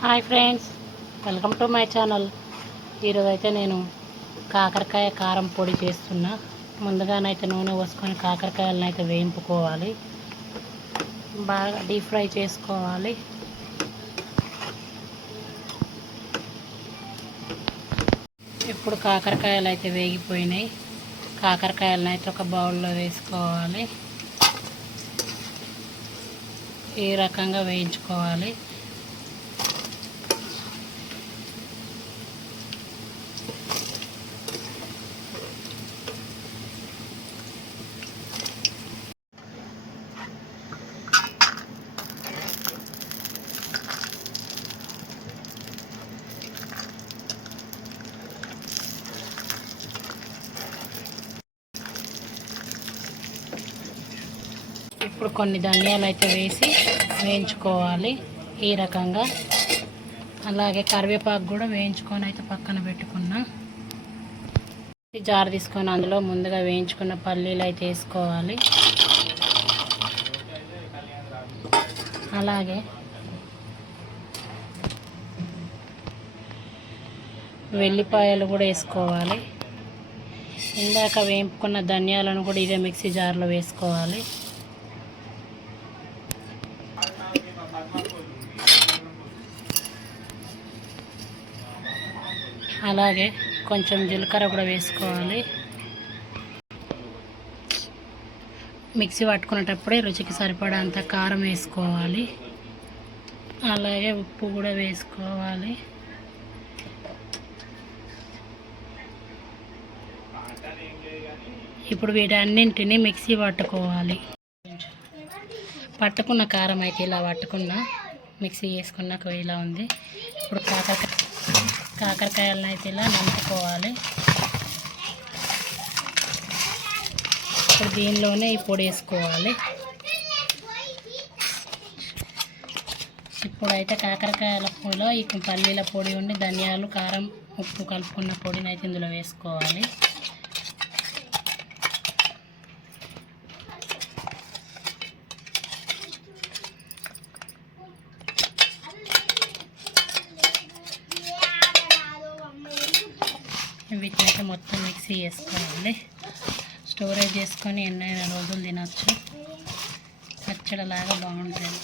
Hi friends, welcome to my channel. ఈరోజు అయితే నేను కాకరకాయ కారం పొడి చేస్తున్నా. ముందుగానైతే నూనె పోసుకొని కాకరకాయలను అయితే వేయింపుకోవాలి, బాగా డీప్ ఫ్రై చేసుకోవాలి. ఇప్పుడు కాకరకాయలు అయితే వేగిపోయినాయి. కాకరకాయలను అయితే ఒక బౌల్లో వేసుకోవాలి. ఈ రకంగా వేయించుకోవాలి. ఇప్పుడు కొన్ని ధనియాలు అయితే వేసి వేయించుకోవాలి ఈ రకంగా. అలాగే కరివేపాకు కూడా వేయించుకొని అయితే పక్కన పెట్టుకున్నా. జార్ తీసుకొని అందులో ముందుగా వేయించుకున్న పల్లీలు అయితే వేసుకోవాలి. అలాగే వెల్లిపాయలు కూడా వేసుకోవాలి. ఇందాక వేయించుకున్న ధనియాలను కూడా ఇదే మిక్సీ జార్లో వేసుకోవాలి. అలాగే కొంచెం జీలకర్ర కూడా వేసుకోవాలి. మిక్సీ పట్టుకునేటప్పుడే రుచికి సరిపడంత కారం వేసుకోవాలి. అలాగే ఉప్పు కూడా వేసుకోవాలి. ఇప్పుడు వీటన్నింటినీ మిక్సీ పట్టుకోవాలి. పట్టుకున్న కారం అయితే ఇలా పట్టుకున్నా, మిక్సీ చేసుకున్నాక ఇలా ఉంది. ఇప్పుడు కాకరకాయలను అయితే ఇలా నంపుకోవాలి. ఇప్పుడు దీనిలోనే ఈ పొడి వేసుకోవాలి. ఇప్పుడైతే కాకరకాయల పొడిలో ఈ పల్లీల పొడి ఉండి ధనియాలు, కారం, ఉప్పు కలుపుకున్న పొడిని అయితే ఇందులో వేసుకోవాలి. వీటినైతే మొత్తం మిక్సీ చేసుకోవాలి. స్టోరేజ్ చేసుకొని ఎన్నైనా రోజులు తినచ్చు. పచ్చడిలాగా బాగుంటుంది.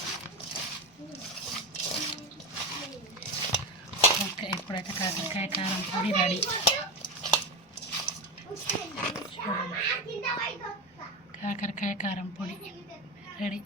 ఓకే, ఇప్పుడైతే కాకరకాయ కారం పొడి రెడీ. కాకరకాయ కారం పొడి రెడీ.